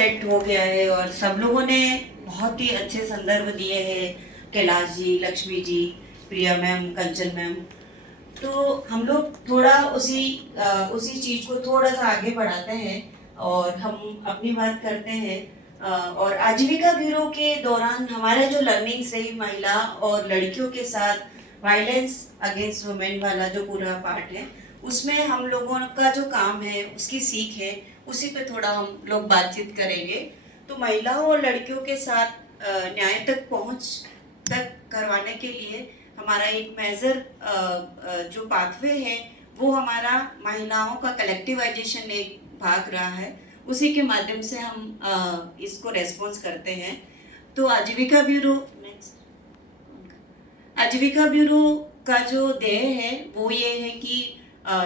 Set हो गया है और सब लोगों ने बहुत ही अच्छे संदर्भ दिए हैं, कैलाश जी, लक्ष्मी जी, प्रिया मैम, कंचन मैम। तो हम लोग थोड़ा उसी चीज को थोड़ा सा आगे बढ़ाते हैं और हम अपनी बात करते हैं। और आजीविका ब्यूरो के दौरान हमारा जो लर्निंग्स रही महिला और लड़कियों के साथ वायलेंस अगेंस्ट वुमेन वाला जो पूरा पार्ट है, उसमें हम लोगों का जो काम है, उसकी सीख है, उसी पे थोड़ा हम लोग बातचीत करेंगे। तो महिलाओं और लड़कियों के साथ न्याय तक पहुंच तक करवाने के लिए हमारा एक मेजर जो पाथवे है, वो हमारा महिलाओं का कलेक्टिवाइजेशन एक भाग रहा है। उसी के माध्यम से हम इसको रेस्पॉन्स करते हैं। तो आजीविका ब्यूरो का जो ध्येय है वो ये है कि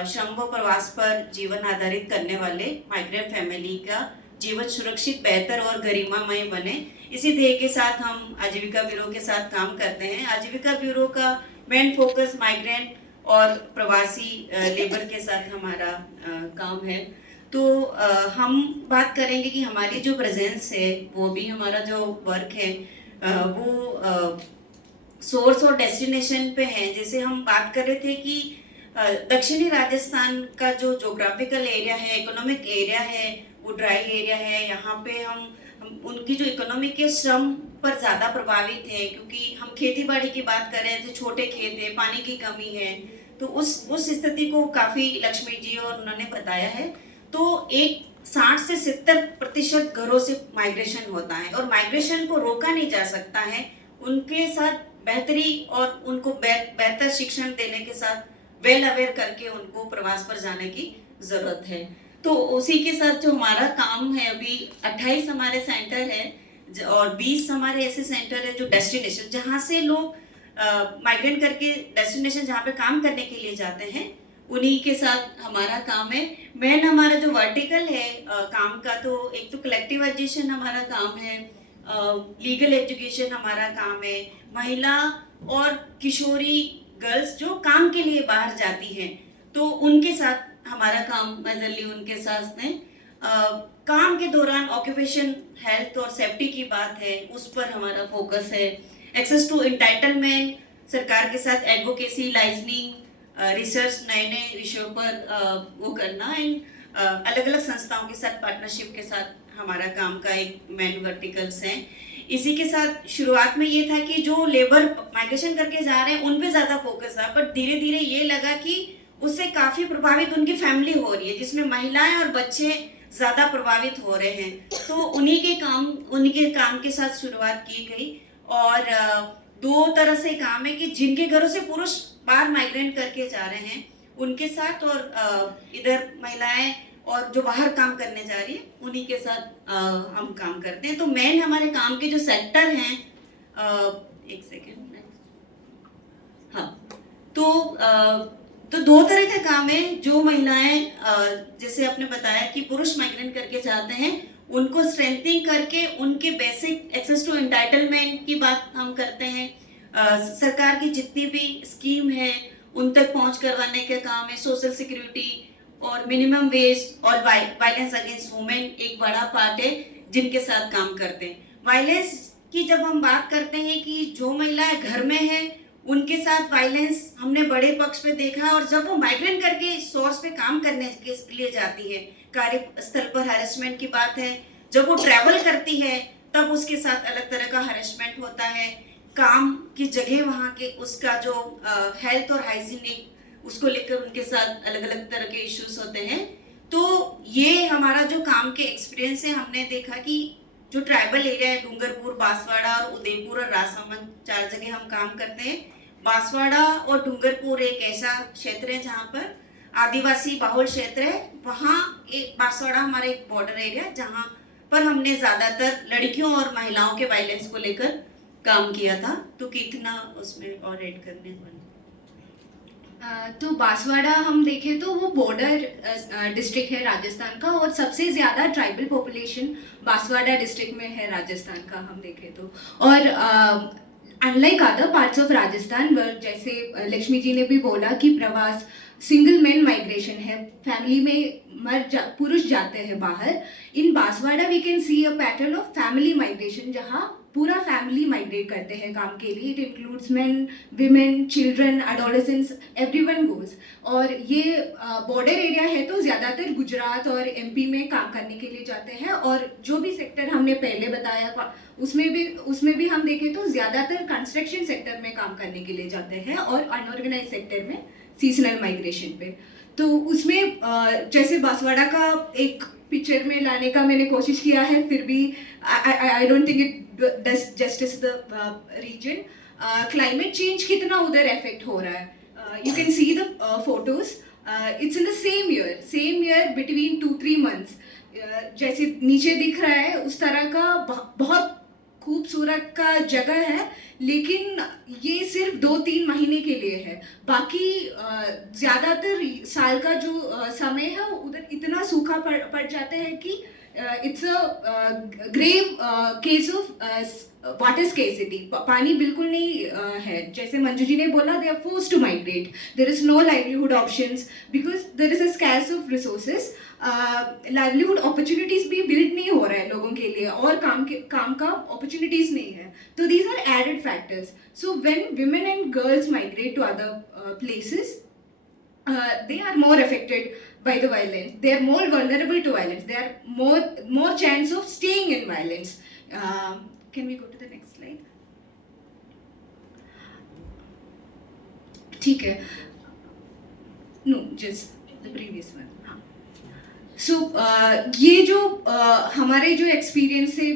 श्रम व प्रवास पर जीवन आधारित करने वाले माइग्रेंट फैमिली का जीवन सुरक्षित, बेहतर और गरिमामय बने। इसी ध्येय के साथ हम आजीविका ब्यूरो के साथ काम करते हैं। आजीविका ब्यूरो का मेन फोकस माइग्रेंट और प्रवासी लेबर के साथ हमारा काम है। तो हम बात करेंगे कि हमारी जो प्रेजेंस है, वो भी हमारा जो वर्क है वो सोर्स और डेस्टिनेशन पे है। जैसे हम बात कर रहे थे कि दक्षिणी राजस्थान का जो जोग्राफिकल एरिया है, इकोनॉमिक एरिया है, वो ड्राई एरिया है। यहाँ पे हम उनकी जो इकोनॉमी के श्रम पर ज़्यादा प्रभावित है, क्योंकि हम खेती बाड़ी की बात कर रहे हैं तो छोटे खेत है, पानी की कमी है। तो उस स्थिति को काफ़ी लक्ष्मी जी और उन्होंने बताया है। तो एक 60 से 70% घरों से माइग्रेशन होता है और माइग्रेशन को रोका नहीं जा सकता है। उनके साथ बेहतरी और उनको बेहतर शिक्षण देने के साथ वेल अवेयर करके उनको प्रवास पर जाने की जरूरत है। तो उसी के साथ जो हमारा काम है, अभी 28 हमारे सेंटर है और 20 हमारे ऐसे सेंटर है जो डेस्टिनेशन, जहाँ से लोग माइग्रेट करके डेस्टिनेशन जहाँ पे काम करने के लिए जाते हैं, उन्हीं के साथ हमारा काम है। मेन हमारा जो वर्टिकल है काम का, तो एक तो कलेक्टिवाइजेशन हमारा काम है, लीगल एजुकेशन हमारा काम है, महिला और किशोरी गर्ल्स जो काम के लिए बाहर जाती हैं, तो उनके साथ हमारा काम मेजरली उनके साथ है। काम के दौरान ऑक्यूपेशन हेल्थ और सेफ्टी की बात है, उस पर हमारा फोकस है। एक्सेस टू एंटाइटलमेंट, सरकार के साथ एडवोकेसी, लाइजनिंग, रिसर्च, नए नए विषयों पर वो करना, एंड अलग अलग संस्थाओं के साथ पार्टनरशिप के साथ हमारा काम का एक मेन वर्टिकल्स है। इसी के साथ शुरुआत में ये था कि जो लेबर माइग्रेशन करके जा रहे हैं उन पे ज़्यादा फोकस था, बट धीरे धीरे ये लगा कि उससे काफ़ी प्रभावित उनकी फैमिली हो रही है, जिसमें महिलाएं और बच्चे ज़्यादा प्रभावित हो रहे हैं। तो उन्हीं के काम के साथ शुरुआत की गई। और दो तरह से काम है कि जिनके घरों से पुरुष बाहर माइग्रेट करके जा रहे हैं उनके साथ, और इधर महिलाएं और जो बाहर काम करने जा रही है उन्हीं के साथ हम काम करते हैं। तो मेन हमारे काम के जो सेक्टर हैं, एक सेकेंड, हाँ, तो दो तरह का काम है। जो महिलाएं जैसे आपने बताया कि पुरुष माइग्रेट करके जाते हैं, उनको स्ट्रेंथनिंग करके उनके बेसिक एक्सेस टू एंटाइटलमेंट की बात हम करते हैं। सरकार की जितनी भी स्कीम है उन तक पहुंच करवाने का काम है। सोशल सिक्योरिटी और मिनिमम वेज और वायलेंस अगेंस्ट वुमेन एक बड़ा पार्ट है जिनके साथ काम करते हैं। वायलेंस की जब हम बात करते हैं कि जो महिलाएं घर में है उनके साथ वायलेंस हमने बड़े पक्ष पे देखा, और जब वो माइग्रेट करके सोर्स पे काम करने के लिए जाती है, कार्यस्थल पर हैरेसमेंट की बात है। जब वो ट्रैवल करती है तब उसके साथ अलग तरह का हैरेसमेंट होता है। काम की जगह वहाँ के उसका जो हेल्थ और हाइजीनिक, उसको लेकर उनके साथ अलग अलग तरह के इश्यूज होते हैं। तो ये हमारा जो काम के एक्सपीरियंस है, हमने देखा कि जो ट्राइबल एरिया है, डूंगरपुर, बांसवाड़ा और उदयपुर और राजसमंद, 4 जगह हम काम करते हैं। बांसवाड़ा और डूंगरपुर एक ऐसा क्षेत्र है जहाँ पर आदिवासी बाहुल क्षेत्र है। वहाँ एक बांसवाड़ा हमारा एक बॉर्डर एरिया जहाँ पर हमने ज़्यादातर लड़कियों और महिलाओं के वायलेंस को लेकर काम किया था। तो कितना उसमें और ऐड करने वाले? तो बांसवाड़ा हम देखें तो वो बॉर्डर डिस्ट्रिक्ट है राजस्थान का, और सबसे ज़्यादा ट्राइबल पॉपुलेशन बांसवाड़ा डिस्ट्रिक्ट में है राजस्थान का हम देखें तो। और unlike other parts of Rajasthan, जैसे लक्ष्मी जी ने भी बोला कि प्रवास सिंगल मैन माइग्रेशन है, फैमिली में पुरुष जाते हैं बाहर. In Banswara we can see a pattern of family migration, जहाँ पूरा फैमिली माइग्रेट करते हैं काम के लिए. It includes men, women, children, adolescents, everyone goes. और ये बॉर्डर एरिया है तो ज़्यादातर गुजरात और एमपी में काम करने के लिए जाते हैं. और जो भी सेक्टर हमने पहले बताया उसमें भी हम देखें तो ज़्यादातर कंस्ट्रक्शन सेक्टर में काम करने के लिए जाते हैं, और अनऑर्गेनाइज सेक्टर में सीजनल माइग्रेशन पे. तो उसमें जैसे बांसवाड़ा का एक पिक्चर में लाने का मैंने कोशिश किया है, फिर भी I don't think it does justice the reason. Climate change कितना उधर इफेक्ट हो रहा है, you can see the photos. It's in the same year between 2-3 months. जैसे नीचे दिख रहा है उस तरह का बहुत खूबसूरत का जगह है, लेकिन ये सिर्फ 2-3 महीने के लिए है. बाकी ज़्यादातर साल का जो समय है उधर इतना सूखा पड़ जाता है कि it's a grave case of water scarcity. पानी बिल्कुल नहीं है. जैसे मंजू जी ने बोला, they are forced to migrate. There is no livelihood options because there is a scarce of resources. Livelihood opportunities भी बिल्ड नहीं हो रहा है लोगों के लिए, और काम का अपॉर्चुनिटीज नहीं है. तो these are added factors. So when women and girls migrate to other places, they are more affected by the violence. They are more vulnerable to violence. They are more chance of staying in violence. Can we go to the next slide? ठीक है. No, just the previous one. हाँ. So ये जो हमारे जो experience से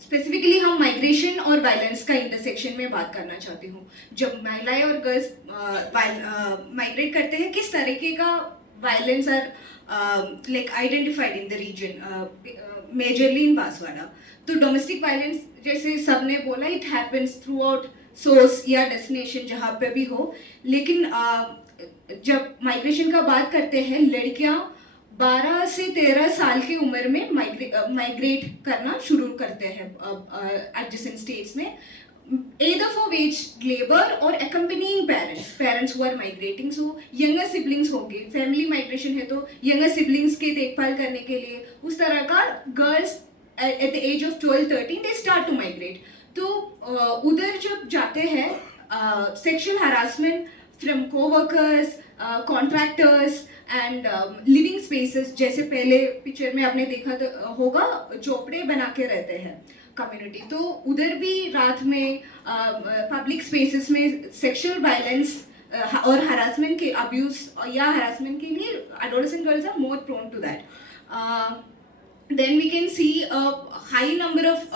specifically हम migration और वायलेंस का इंटरसेक्शन में बात करना चाहती हूँ. जब महिलाएं और गर्ल्स माइग्रेट करते हैं, किस तरीके का violence are like identified in the region, majorly in Banswara. तो डोमेस्टिक वायलेंस, जैसे सबने बोला, it happens throughout source या डेस्टिनेशन जहाँ पे भी हो. लेकिन जब माइग्रेशन का बात करते हैं, लड़कियाँ 12 से 13 साल की उम्र में माइग्रेट करना शुरू करते हैं एडजेसेंट स्टेट्स में, either for wage labor or accompanying parents who are migrating. So younger siblings होंगे, फैमिली माइग्रेशन है तो younger siblings के देखभाल करने के लिए उस तरह का girls at the age of 12-13 they start to migrate. तो उधर जब जाते हैं, sexual harassment from co-workers, contractors and living spaces, जैसे पहले पिक्चर में आपने देखा तो होगा, झोपड़े बना के रहते हैं कम्युनिटी. तो उधर भी रात में पब्लिक स्पेसेस में सेक्सुअल वायलेंस और हरासमेंट के अब्यूज या हरासमेंट के लिए adolescent girls are more prone to that. Then we can see a high number of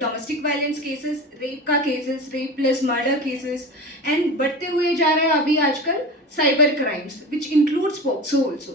domestic violence cases, rape का cases, rape plus murder cases, and बढ़ते हुए जा रहे हैं अभी आजकल cyber crimes, which includes POCSO also.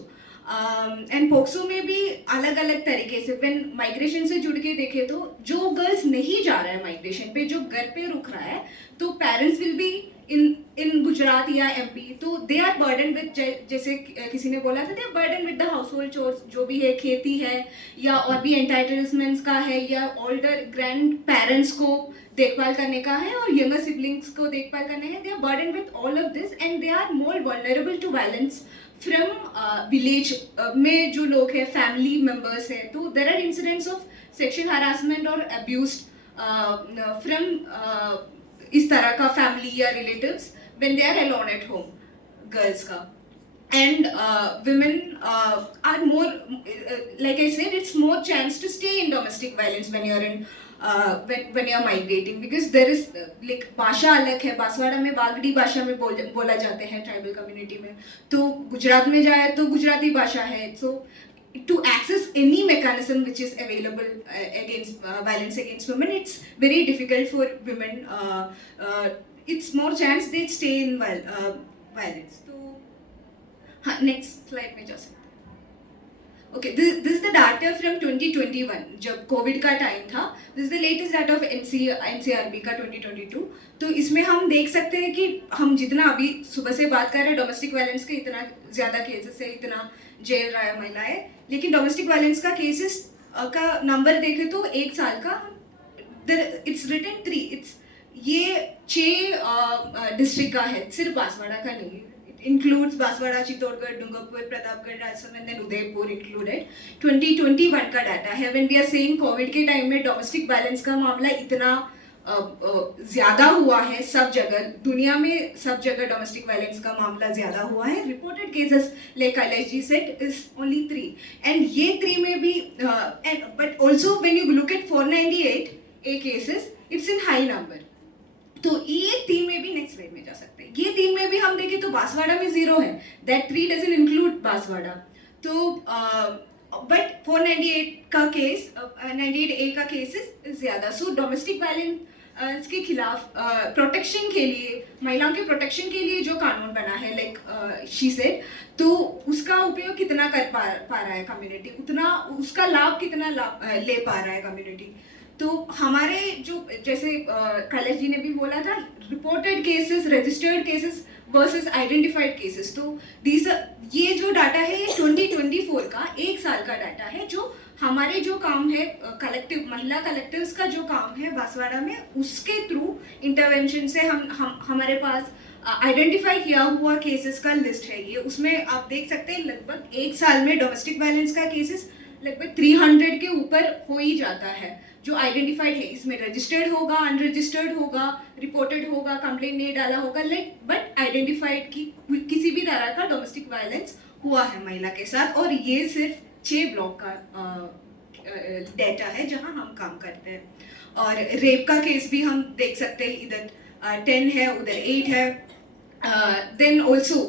And POCSO में भी अलग अलग तरीके से, when migration से जुड़ के देखे तो जो गर्ल्स नहीं जा रहा है माइग्रेशन पे, जो घर पे रुक रहा है, तो parents will be in Gujarat या एमपी, तो दे आर बर्डन विद, जैसे किसी ने बोला था, they are burden with the household chores, जो भी है, खेती है या और भी एंटाइटलमेंट्स का है, या ओल्डर ग्रैंड पेरेंट्स को देखभाल करने का है और यंगर सिबलिंग्स को देखभाल करने है. They are burden with all of this and they are more vulnerable to violence from village में जो लोग हैं, फैमिली मेम्बर्स है. तो there are incidents of sexual harassment और अब्यूज फ्रॉम इस तरह का फैमिली या relatives when they are alone at home, girls का. And women are more, like I said, it's more chance to stay in domestic violence when you're in when you're migrating, because there is like भाषा अलग है. बांसवाड़ा में बागड़ी भाषा में बोला जाते हैं ट्राइबल कम्युनिटी में, तो गुजरात में जाए तो गुजराती भाषा है. So to access any mechanism which is available against violence against women, it's very difficult for women. It's more chance they stay in violence. So हाँ, next slide में जा सकते हैं. Okay, this is the data from 2021, जब Covid का time था. This is the latest data of NCRB का 2022. तो इसमें हम देख सकते हैं कि हम जितना अभी सुबह से बात कर रहे हैं डोमेस्टिक वायलेंस के, इतना ज़्यादा केसेस है, इतना जेल रहा है महिलाएं, लेकिन डोमेस्टिक वायलेंस का केसेस का नंबर देखें तो एक साल का इट्स रिटन 3. ये 6 डिस्ट्रिक्ट का है, सिर्फ बांसवाड़ा का नहीं है. includes Baswada, Chittorgarh, Dungapur, Pratapgarh, Rajasthan and then Udaipur included. 2021 का डाटा है. When we are saying Covid के टाइम में डोमेस्टिक वायलेंस का मामला इतना ज़्यादा हुआ है सब जगह, दुनिया में सब जगह डोमेस्टिक वायलेंस का मामला ज़्यादा हुआ है. Reported cases like Kailash ji said is only 3 and ये 3 में भी but also when you look at 498 A cases it's in high number. तो ये 3 में भी नेक्स्ट स्लाइड में जा सकते हैं. ये 3 में भी हम देखें तो बांसवाड़ा में 0 है. That 3 doesn't include Banswara. तो बट 498 का केस 98 ए का केसेस ज़्यादा. सो डोमेस्टिक वायलेंस के खिलाफ प्रोटेक्शन के लिए, महिलाओं के प्रोटेक्शन के लिए जो कानून बना है लाइक शी सेड, तो उसका उपयोग कितना कर पा रहा है कम्युनिटी, उतना उसका लाभ कितना ले पा रहा है कम्युनिटी. तो हमारे जो जैसे कैलाश जी ने भी बोला था, reported cases, registered cases versus identified cases. तो ये जो डाटा है ये 2024 का 1 साल का डाटा है. जो हमारे जो काम है कलेक्टिव महिला कलेक्टिव्स का जो काम है बांसवाड़ा में, उसके थ्रू इंटरवेंशन से हम हमारे पास आइडेंटिफाई किया हुआ केसेस का लिस्ट है ये. उसमें आप देख सकते हैं लगभग 1 साल में डोमेस्टिक वायलेंस का केसेस लगभग 300 के ऊपर हो ही जाता है जो आइडेंटिफाइड है. इसमें रजिस्टर्ड होगा, अनरजिस्टर्ड होगा, रिपोर्टेड होगा, कंप्लेंट नहीं डाला होगा, लाइक बट आइडेंटिफाइड की किसी भी तरह का डोमेस्टिक वायलेंस हुआ है महिला के साथ. और ये सिर्फ 6 ब्लॉक का डेटा है जहां हम काम करते हैं. और रेप का केस भी हम देख सकते हैं, इधर 10 है, उधर 8 है. देन ऑल्सो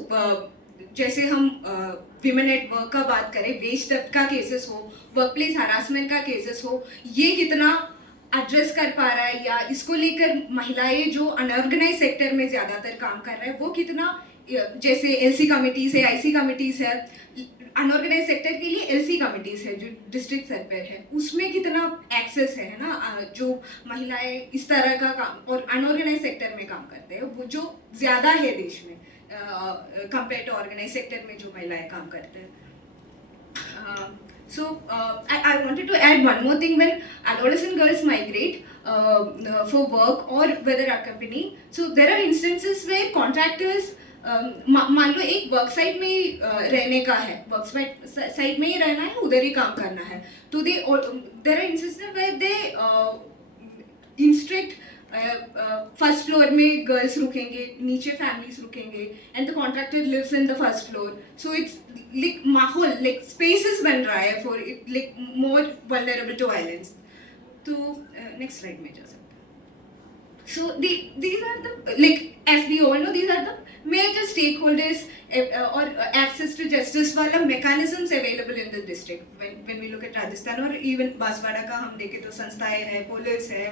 जैसे हम विमेन एट वर्क का बात करें, वेज थेफ्ट का केसेस हो, वर्कप्लेस हरासमेंट का केसेस हो, ये कितना एड्रेस कर पा रहा है, या इसको लेकर महिलाएं जो अनऑर्गेनाइज सेक्टर में ज़्यादातर काम कर रहे हैं वो कितना, जैसे एलसी कमिटीज़ है, आईसी कमिटीज़ है, अनऑर्गेनाइज सेक्टर के लिए एलसी कमिटीज़ है जो डिस्ट्रिक्ट स्तर पर है, उसमें कितना एक्सेस है ना, जो महिलाएं इस तरह का काम और अनऑर्गेनाइज सेक्टर में काम करते हैं वो जो ज़्यादा है देश में कंपेयर टू ऑर्गेनाइज सेक्टर में जो महिलाएं काम करते हैं. So I wanted to add one more thing. When adolescent girls migrate for work or whether accompany, so there are instances where contractors मान लो एक वर्क साइट में ही रहने का है, वर्क साइट में ही रहना है, उधर ही काम करना है, तो there are instances where they instruct first floor में गर्ल्स रुकेंगे, नीचे फैमिलीज रुकेंगे, and the contractor lives in the first floor. So it's like माहौल, लाइक स्पेसेस बन रहा है for it, like more vulnerable to violence. तो नेक्स्ट स्लाइड में जा सकते हैं. So these are the, like as we all know, these are the major stakeholders or access to justice वाला mechanisms available in the district. When we look at Rajasthan or even Banswara का हम देखें तो संस्थाएं हैं, पुलिस है,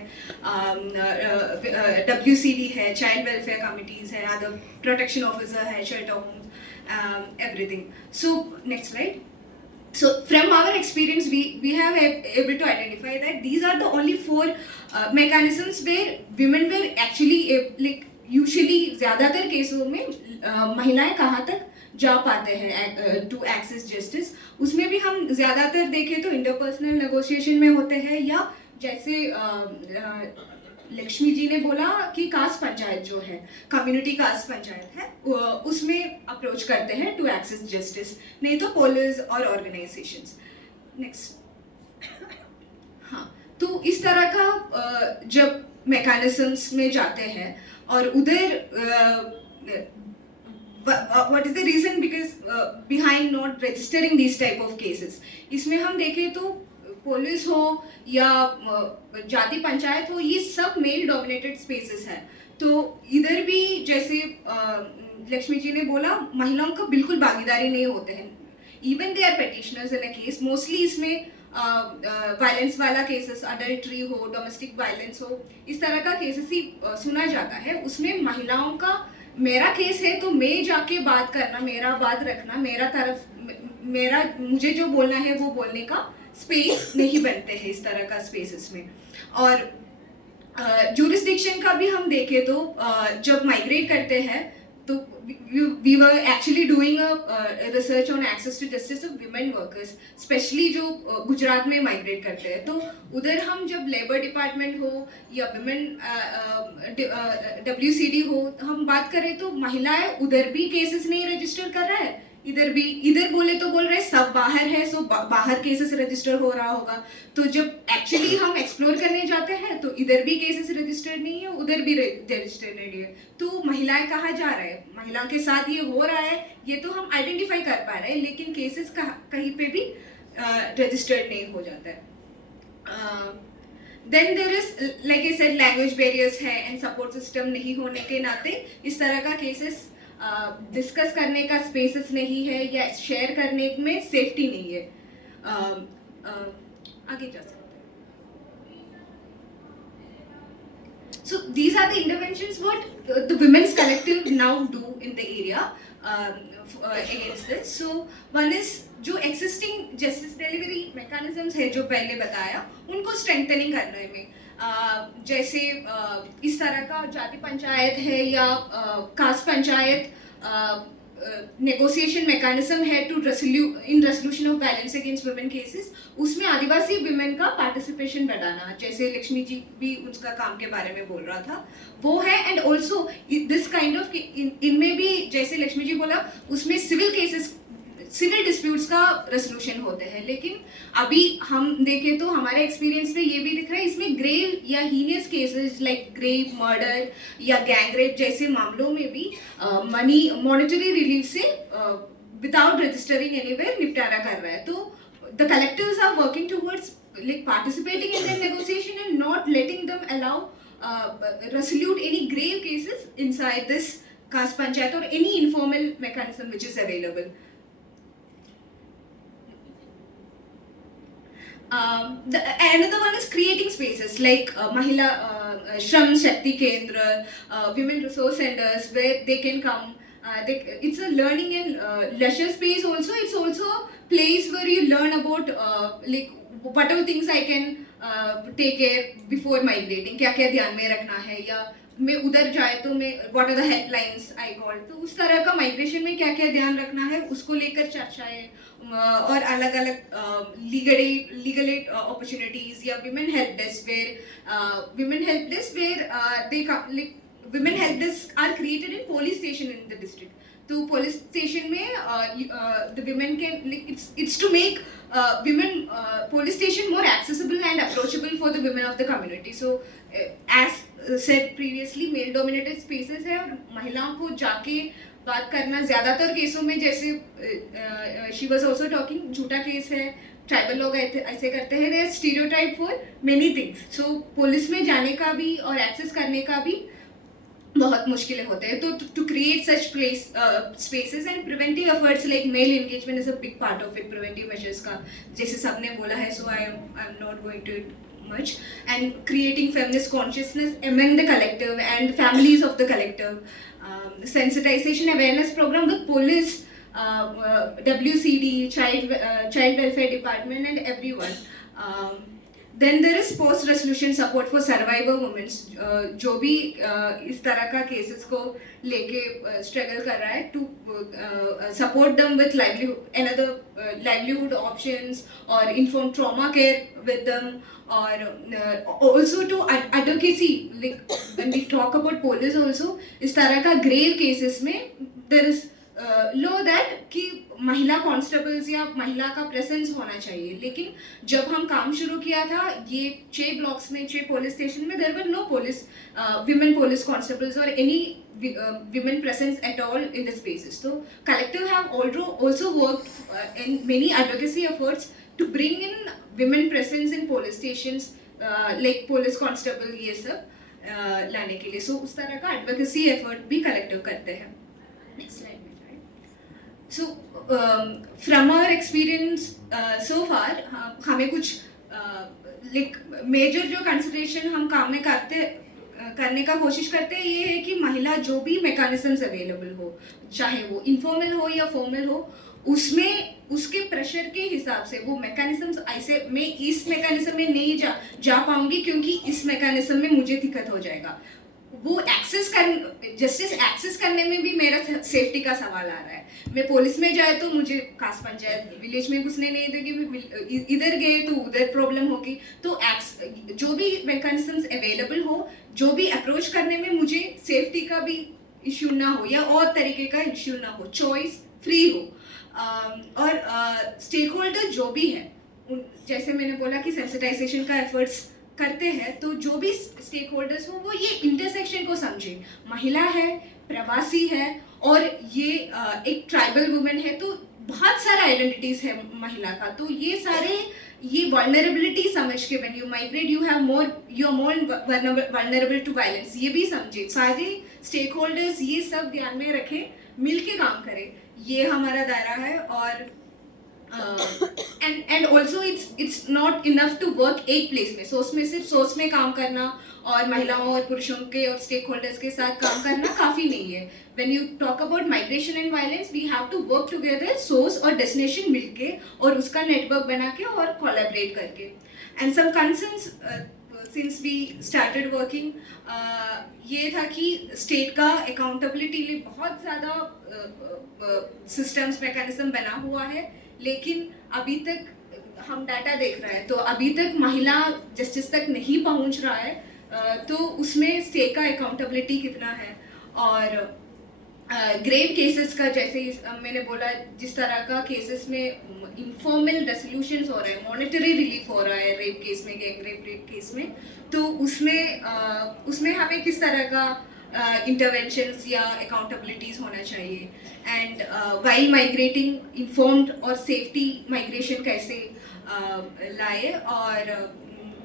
WCD है, child welfare committees है, other protection officer है, shelter homes, everything. So next slide. So from our experience, we have able to identify that these are the only 4 mechanisms where women were actually like usually ज़्यादातर केसों में महिलाएं कहाँ तक जा पाते हैं टू एक्सेस जस्टिस. उसमें भी हम ज़्यादातर देखें तो इंटरपर्सनल नेगोशिएशन में होते हैं, या जैसे लक्ष्मी जी ने बोला कि कास्ट पंचायत जो है, कम्युनिटी कास्ट पंचायत है, उसमें अप्रोच करते हैं टू एक्सेस जस्टिस, नहीं तो पुलिस और ऑर्गेनाइजेशंस. नेक्स्ट. हाँ, तो इस तरह का जब मैकेनिज्म्स में जाते हैं और उधर what is the reason because behind not registering these type of cases, इसमें हम देखें तो पुलिस हो या जाति पंचायत हो, ये सब मेल डोमिनेटेड स्पेसेस है. तो इधर भी जैसे लक्ष्मी जी ने बोला, महिलाओं का बिल्कुल भागीदारी नहीं होते हैं. Even they are petitioners in a case. Mostly इसमें वायलेंस वाला केसेस, अडल्ट्री हो, डोमेस्टिक वायलेंस हो, इस तरह का केसेस ही सुना जाता है. उसमें महिलाओं का मेरा केस है तो मैं जाके बात करना, मेरा बात रखना, मेरा तरफ, मेरा मुझे जो बोलना है वो बोलने का स्पेस नहीं बनते हैं इस तरह का स्पेसेस में. और जूरिस्डिक्शन का भी हम देखें तो जब माइग्रेट करते हैं तो we were actually doing a research on access to justice of women workers, specially जो गुजरात में माइग्रेट करते हैं. तो उधर हम जब लेबर डिपार्टमेंट हो या विमेन WCD हो, हम बात करें तो महिलाएं उधर भी केसेस नहीं रजिस्टर कर रहा है, इधर बोले तो बोल रहे सब बाहर है, सो बाहर केसेस रजिस्टर हो रहा होगा. तो जब एक्चुअली हम एक्सप्लोर करने जाते हैं तो इधर भी केसेस रजिस्टर्ड नहीं है, उधर भी रजिस्टर्ड नहीं है. तो महिलाएं कहाँ जा रहे हैं, महिलाओं के साथ ये हो रहा है, ये तो हम आइडेंटिफाई कर पा रहे हैं, लेकिन केसेस कहीं पे भी रजिस्टर्ड नहीं हो जाता है. Then there is like I said language barriers है एंड सपोर्ट सिस्टम नहीं होने के नाते इस तरह का केसेस डिस्कस करने का स्पेसेस नहीं है या शेयर करने में सेफ्टी नहीं है. आगे जा सकते हैं. So these are the interventions what the women's collective now do in the area against this. So one is जो existing justice delivery mechanisms है जो पहले बताया, उनको strengthening करने में जैसे इस तरह का जाति पंचायत है या कास्ट पंचायत नेगोशिएशन मैकेनिज्म है to in resolution of violence against women cases, उसमें आदिवासी वुमेन का पार्टिसिपेशन बढ़ाना, जैसे लक्ष्मी जी भी उसका काम के बारे में बोल रहा था, वो है. And also this kind of इनमें भी जैसे लक्ष्मी जी बोला उसमें सिविल डिस्प्यूट्स का रेसोल्यूशन होते हैं, लेकिन अभी हम देखें तो हमारे एक्सपीरियंस में ये भी दिख रहा है इसमें ग्रेव या heinous cases like grave murder या गैंग रेप जैसे मामलों में भी मॉनेटरी रिलीफ से विदाउट रजिस्टरिंग एनीवेयर निपटारा कर रहा है. तो the collectives are working towards like participating in the negotiation and not letting them allow resolute any grave cases inside this caste panchayat और any informal mechanism which is available. Another one is creating spaces like Mahila Shram Shakti Kendra, women resource centers where they can come. It's a learning and leisure space also. It's also a place where you learn about like what are things I can take care before migrating, क्या क्या ध्यान में रखना है, या मैं उधर जाए तो मैं what are the helplines I call. तो उस तरह का माइग्रेशन में क्या क्या ध्यान रखना है उसको लेकर चर्चाएं और अलग अलग legal aid opportunities या women help desk where they come, like women help desk are created in police station in the district. तो police station में the women can, like it's to make women police station more accessible and approachable for the women of the community. So as said previously, male dominated spaces है और महिलाओं को जाके बात करना ज़्यादातर केसों में, जैसे she was also talking, झूठा केस है, ट्राइबल लोग ऐसे करते हैं, there is stereotype for many things. So police में जाने का भी और एक्सेस करने का भी बहुत मुश्किलें होते हैं. तो to create such spaces and preventive efforts like male engagement is a big part of it. preventive measures का जैसे सबने बोला है, so I'm not going to it much. And creating feminist consciousness among the collective and families of the collective. Sensitization awareness program with police, WCD, child welfare department and everyone. Then there is post resolution support for survivor women, जो भी इस तरह का cases को लेके struggle कर रहा है, to support them with livelihood options or informed trauma care with them, or also to advocacy. Like when we talk about police also, इस तरह का grave cases में there is law that कि महिला कांस्टेबल्स या महिला का प्रेजेंस होना चाहिए, लेकिन जब हम काम शुरू किया था ये 6 ब्लॉक्स में 6 पुलिस स्टेशन में there were no police women police constables or any women presence at all in the spaces. So collective have also worked in many advocacy efforts to bring in women presence in police stations like police constable, ये सब लाने के लिए. So उस तरह का advocacy effort भी collective करते हैं. Next slide. So from our experience so far, हमें कुछ like major जो consideration हम काम में करने का कोशिश करते हैं ये है कि महिला जो भी mechanisms available हो, चाहे वो informal हो या formal हो, उसमें उसके प्रेशर के हिसाब से वो mechanisms, ऐसे मैं इस mechanism में नहीं जा पाऊंगी क्योंकि इस mechanism में मुझे दिक्कत हो जाएगा, वो जस्टिस एक्सेस करने में भी मेरा सेफ्टी का सवाल आ रहा है. मैं पुलिस में जाए तो मुझे खास पंचायत विलेज में घुसने नहीं देगी, इधर गए तो उधर प्रॉब्लम होगी. तो जो भी मैकेनिज्म्स अवेलेबल हो, जो भी अप्रोच करने में मुझे सेफ्टी का भी इश्यू ना हो या और तरीके का इश्यू ना हो, चॉइस फ्री हो. और स्टेक होल्डर जो भी है, जैसे मैंने बोला कि सेंसिटाइजेशन का एफर्ट्स करते हैं, तो जो भी स्टेक होल्डर्स हो वो ये इंटरसेक्शन को समझे. महिला है, प्रवासी है और ये एक ट्राइबल वुमेन है, तो बहुत सारा आइडेंटिटीज है महिला का. तो ये वल्नरेबिलिटी समझ के when you migrate you are more vulnerable to violence, ये भी समझे. सारे स्टेक होल्डर्स ये सब ध्यान में रखें, मिल के काम करें. ये हमारा दायरा है. और and also it's not enough to work एक प्लेस में. सोच में सिर्फ सोच में काम करना और महिलाओं और पुरुषों के और स्टेक होल्डर्स के साथ काम करना काफ़ी नहीं है. When you talk about migration and violence, we have to work together, source और डेस्टिनेशन मिलके और उसका नेटवर्क बना के और कोलैबोरेट करके. And some concerns since we started working, ये था कि स्टेट का अकाउंटेबिलिटी लिए बहुत ज़्यादा सिस्टम्स मैकेनिज्म बना हुआ है, लेकिन अभी तक हम डाटा देख रहे हैं तो अभी तक महिला जस्टिस तक नहीं पहुंच रहा है. तो उसमें स्टेट का अकाउंटेबिलिटी कितना है. और ग्रेव केसेस का, जैसे मैंने बोला, जिस तरह का केसेस में इनफॉर्मल रेसोल्यूशंस हो रहे हैं, मॉनेटरी रिलीफ हो रहा है रेप केस में, गैंग रेप केस में, तो उसमें हमें किस तरह का इंटरवेंशंस या अकाउंटेबिलिटीज होना चाहिए. एंड वाइल माइग्रेटिंग इन्फॉर्म्ड और सेफ्टी माइग्रेशन कैसे लाए. और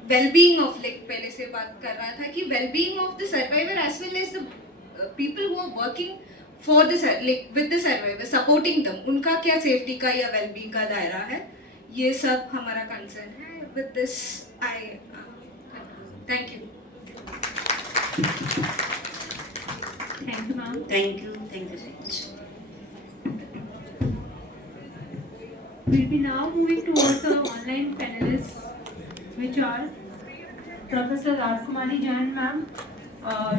वेलबीइंग ऑफ, लाइक पहले से बात कर रहा था कि wellbeing of the survivor as well as the people who are working for the with the survivor, supporting them, उनका क्या सेफ्टी का या वेलबीइंग का दायरा है. ये सब हमारा कंसर्न है. With this I thank you. Thank you, ma'am. Thank you so much. We'll be now moving towards the online panelists, which are Professor Rajkumari Jain, ma'am,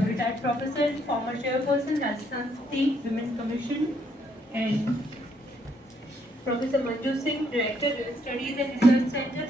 retired professor, former chairperson, Rajasthan State Women Commission, and Professor Manju Singh, Director, Studies and Research Center,